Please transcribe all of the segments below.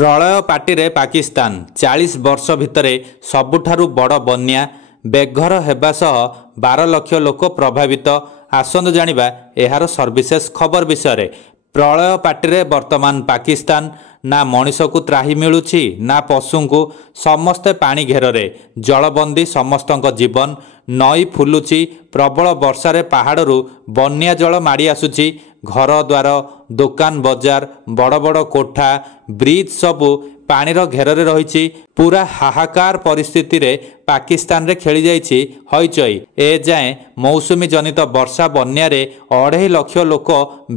प्रलय पार्टी पाकिस्तान 40 वर्ष भितर सबुठारु बड़ बन्या बेघर हेबा सह 12 लाख लोक प्रभावित। आसंतु जानिबा एहार सर्विशेष खबर विषय। प्रलय पार्टी वर्तमान पाकिस्तान ना मनीष को त्राही मिलुछि ना पशु को। समस्ते पानी घेर जलबंदी समस्त जीवन। नई फुलुछि। प्रबल वर्षारे पहाड़ू बन्या जल माड़ी आसुछि। घर द्वार दुकान बजार बड़ बड़ कोठा ब्रिज सबू पानीर घेरे रही। पूरा हाहाकार परिस्थिति रे पाकिस्तान रे खेली जाइछि हईचई। ए जाए मौसुमी जनित वर्षा बन्यारे 2.5 लाख लोक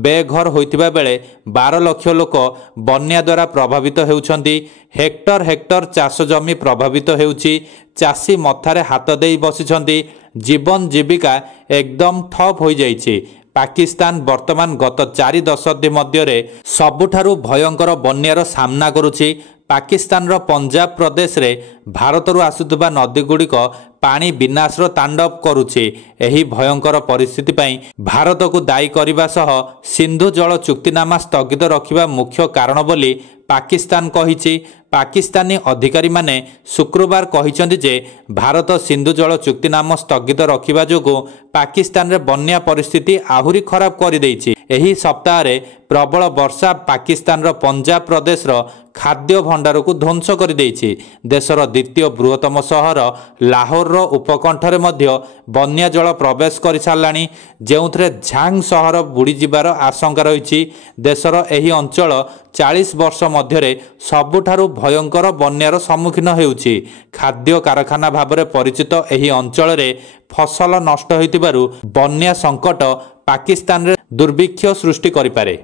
बेघर होइतिबा बेले 12 लाख लोक बन्या द्वारा प्रभावित हेउछन्ति। हेक्टर हेक्टर चाष जमी प्रभावित हेउछि। चाषी मथारे हाथ देई बसिछन्ति। जीवन जीविका एकदम ठप हो जाइछि। पाकिस्तान वर्तमान गत 4 दशंधि मध्य सबुठारु भयंकर बन्यार सामना करुछि। पाकिस्तान रो पंजाब प्रदेश रे भारतरु आसुथबा नदी गुड़िक पानी विनाशर तांडव करुछि। एही भयंकर परिस्थिति पई भारत को दायी करबा सह सिंधु जल चुक्तिनामा स्थगित रखिबा मुख्य कारण बोली पाकिस्तान कहिछि। पाकिस्तानी अधिकारी माने शुक्रवार कहिसंति जे भारत सिंधु जल चुक्तिनामा स्थगित रखिबा जोगु पाकिस्तान रे बन्या परिस्थिति आहुरी खराब कर देइछि। एही सप्ताह रे प्रबल वर्षा पाकिस्तान रो पंजाब प्रदेश रो खाद्य भंडार को ध्वंस कर देइछि। देशर द्वितीय बृहत्तम सहर लाहौर रो उपकंठरे मध्य बन्या जल प्रवेश कर सारलाणी, जेउथरे झांग सहर बुड़ी जिबार आशंका रहिछि। देशर एही अंचल 40 वर्ष मध्यरे सबुठारु भयंकर बन्यार सम्मुखीन हेउछि। खाद्य कारखाना भाबरे परिचित एही अंचल रे फसल नष्ट होइतिबारु बन्या संकट पाकिस्तान रे दुर्भिक्ष सृष्टि करिपारे।